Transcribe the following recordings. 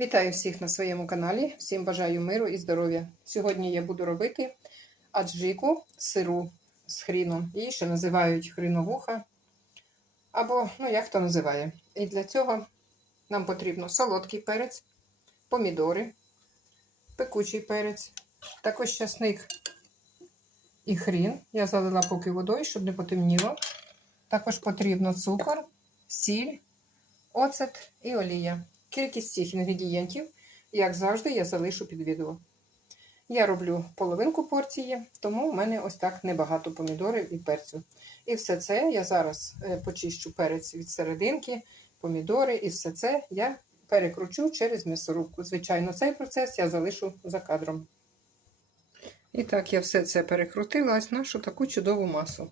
Вітаю всіх на своєму каналі, всім бажаю миру і здоров'я. Сьогодні я буду робити аджику сиру з хріну. Її ще називають хріновуха. Або, ну, як то називає. І для цього нам потрібно солодкий перець, помідори, пекучий перець, також часник і хрін. Я залила поки водою, щоб не потемніло. Також потрібно цукор, сіль, оцет і олія. Кількість цих інгредієнтів, як завжди, я залишу під відео. Я роблю половинку порції, тому в мене ось так небагато помідорів і перцю. І все це я зараз е, почищу перець від серединки, помідори, і все це я перекручу через м'ясорубку. Звичайно, цей процес я залишу за кадром. І так, я все це перекрутила ось нашу таку чудову масу.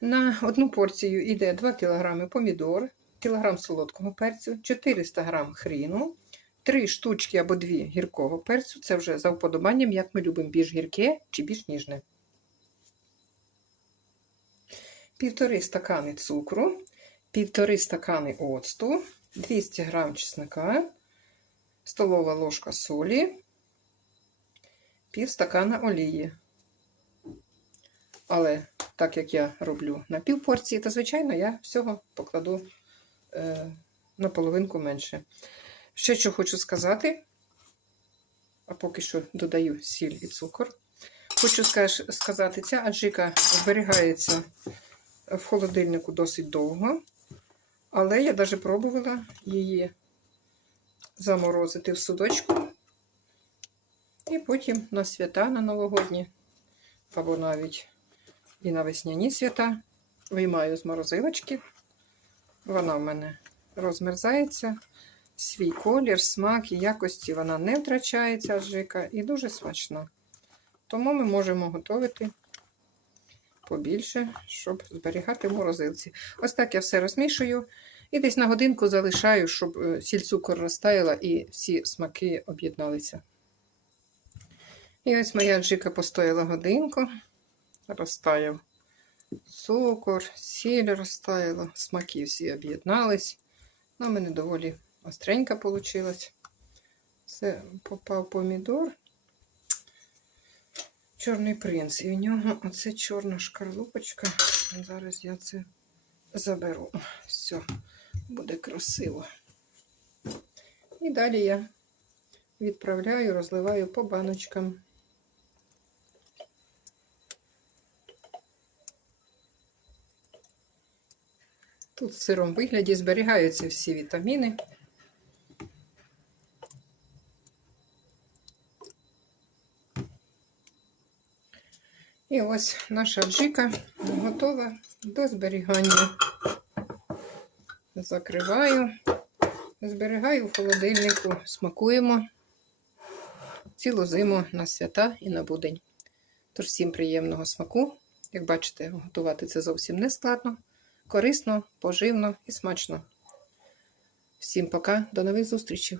На одну порцію йде 2 кг помідор, кг солодкого перцю, 400 г хріну, 3 штучки або 2 гіркого перцю. Це вже за вподобанням, як ми любимо більш гірке чи більш ніжне. Півтори стакани цукру, півтори стакани оцту, 200 г чеснока, столова ложка солі, пів стакана олії. Але так як я роблю на пів порції, то, звичайно, я всього покладу. Е, Наполовинку менше. Ще що хочу сказати, а поки що додаю сіль і цукор. Хочу сказати, ця аджика зберігається в холодильнику досить довго, але я навіть пробувала її заморозити в судочку. І потім на свята на новогодні, або навіть і на весняні свята виймаю з морозилочки вона в мене розмерзається. Свій колір, смак і якості вона не втрачається аджика і дуже смачна. Тому ми можемо готувати побільше, щоб зберігати в морозилці. Ось так я все розмішую і десь на годинку залишаю, щоб е, сіль цукор розтаяла і всі смаки об'єдналися. І ось моя джика постояла годинку, розтаяв цукор, сіль розтаяла, смаки всі об'єднались. Ну, в мене доволі остренька вийшла. Це попав помідор, чорний принц. І в нього оце чорна шкарлупочка. Зараз я це заберу. Все, буде красиво. І далі я відправляю, розливаю по баночкам. Тут в сирому вигляді зберігаються всі вітаміни. І ось наша бджіка готова до зберігання. Закриваю, зберігаю в холодильнику, смакуємо цілу зиму на свята і на будень. Тож всім приємного смаку. Як бачите, готувати це зовсім не складно корисно, поживно і смачно. Всім пока, до нових зустрічей!